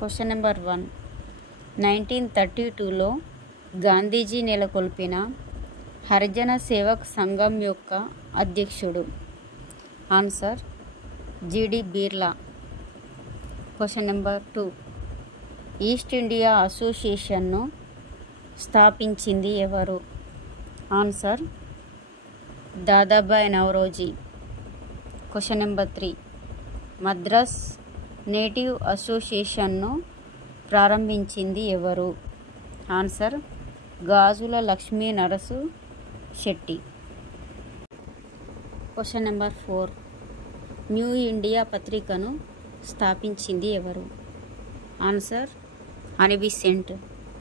Question number 1. 1932లో Gandhiji నెలకొల్పిన హరిజన సేవక్ సంఘం యొక్క అధ్యక్షుడు. Answer GD Birla. Question number 2. East India అసోసియేషన్ను స్థాపించింది ఎవరు? Answer Dadabhai Naoroji. Question number 3. Madras native అసోసియేషన్ను ప్రారంభించింది ఎవరు? Answer Gajula Lakshmi Narasu Shetty. Question number 4. New India పత్రికను స్థాపించింది ఎవరు? Answer Annie Besant.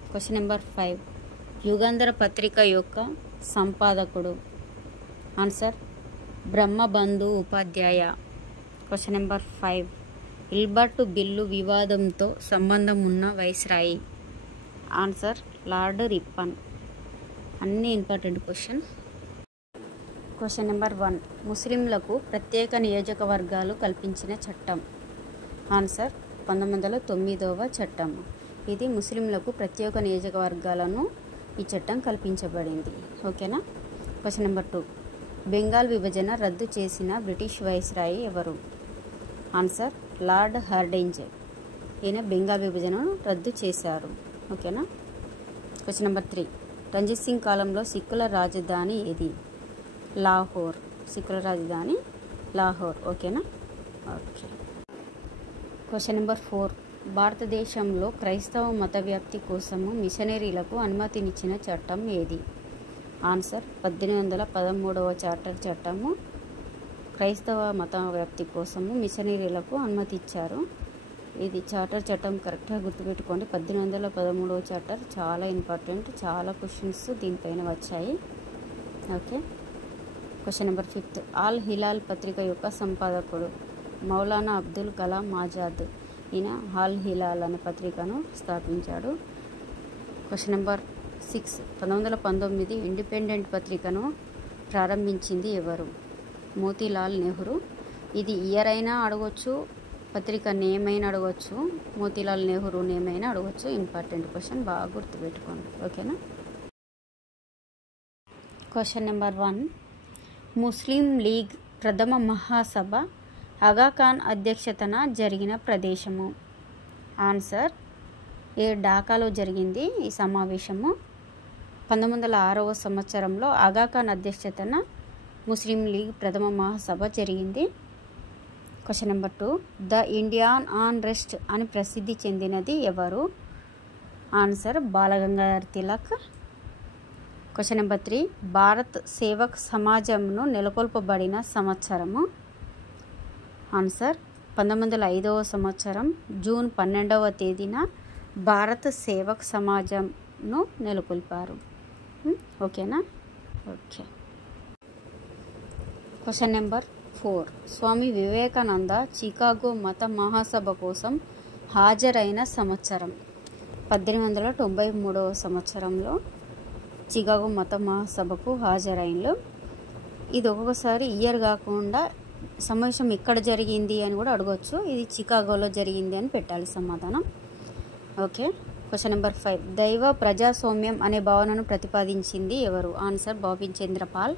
Question number 5. Yugandhara పత్రిక యొక్క సంపాదకుడు? Answer Brahmabandhu Upadhyay. Question number 5. Ilbert bill వివాదంతో సంబంధం ఉన్న వైస్రాయి? Answer Lord Ripon. అన్ని ఇంపార్టెంట్ క్వశ్చన్. Question number 1. ముస్లింలకు ప్రత్యేక నియోజకవర్గాలు కల్పించిన చట్టం? ఆన్సర్ 1909వ చట్టం. ఇది ముస్లింలకు ప్రత్యేక నియోజకవర్గాలను ఈ చట్టం కల్పించబడింది. ఓకేనా. Question number 2. బెంగాల్ విభజన రద్దు చేసిన బ్రిటిష్ వైస్రాయి ఎవరు? Answer lord Hardinge. ఈయన బెంగాల్ విభజనను రద్దు చేశారు. ఓకేనా. Question number 3. రంజిత్ సింగ్ కాలంలో సిక్కుల రాజధాని ఏది? లాహోర్. సిక్కుల రాజధాని లాహోర్. ఓకేనా. ఓకే. Question number 4. భారతదేశంలో క్రైస్తవ మత వ్యాప్తి కోసము మిషనరీలకు అనుమతినిచ్చిన చట్టం ఏది? ఆన్సర్ 1813వ చార్టర్ చట్టము క్రైస్తవ మత వ్యాప్తి కోసము మిషనరీలకు అనుమతి ఇచ్చారు. ఇది చార్టర్ చట్టం కరెక్ట్గా గుర్తుపెట్టుకోండి. 1813వ చార్టర్ చాలా ఇంపార్టెంట్. చాలా క్వశ్చన్స్ దీనిపైన వచ్చాయి. Okay. Question number 5. All Hilal పత్రిక యొక్క సంపాదకుడు? మౌలానా అబ్దుల్ కలాం ఆజాద్. ఈయన ఆల్ హిలాల్ అనే పత్రికను స్థాపించాడు. Question number 6. 1919 ఇండిపెండెంట్ పత్రికను ప్రారంభించింది ఎవరు? మోతీలాల్ నెహ్రూ. ఇది ఇయర్ అయినా అడగవచ్చు, పత్రిక నేమ్ అయినా అడగవచ్చు, మోతీలాల్ నెహ్రూ నేమ్ అయినా అడగవచ్చు. ఇంపార్టెంట్ క్వశ్చన్, బాగా గుర్తుపెట్టుకోండి. ఓకేనా. Question number 1. ముస్లిం లీగ్ ప్రథమ మహాసభ ఆగాఖాన్ అధ్యక్షతన జరిగిన ప్రదేశము? ఆన్సర్ ఢాకాలో జరిగింది ఈ సమావేశము. 1906వ సంవత్సరంలో ఆగాఖాన్ అధ్యక్షతన ముస్లిం లీగ్ ప్రథమ మహాసభ జరిగింది. Question number 2. The Indian unrest అని ప్రసిద్ధి చెందినది ఎవరు? Answer Bal Gangadhar Tilak. Question number 3. Bharat Sevak సమాజంను నెలకొల్పబడిన సంవత్సరము? ఆన్సర్ 1905వ సంవత్సరం జూన్ 12వ తేదీన భారత్ సేవక్ సమాజంను నెలకొల్పారు. ఓకేనా. Okay. Question number 4. Swami Vivekananda Chicago మత మహాసభ కోసం హాజరైన సంవత్సరం? 1893వ సంవత్సరంలో చికాగో మత మహాసభకు హాజరైనలు. ఇది ఒక్కొక్కసారి ఇయర్ కాకుండా సమావేశం ఎక్కడ జరిగింది అని కూడా అడగవచ్చు. ఇది చికాగోలో జరిగింది అని పెట్టాలి సమాధానం. ఓకే. Question number 5. దైవ ప్రజాస్వామ్యం అనే భావనను ప్రతిపాదించింది ఎవరు? Answer bobbin Chanderpaul.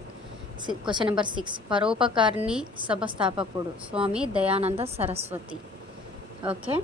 Question number 6. పరోపకారిణి సభ స్థాపకుడు? స్వామి దయానంద సరస్వతి. ఓకే.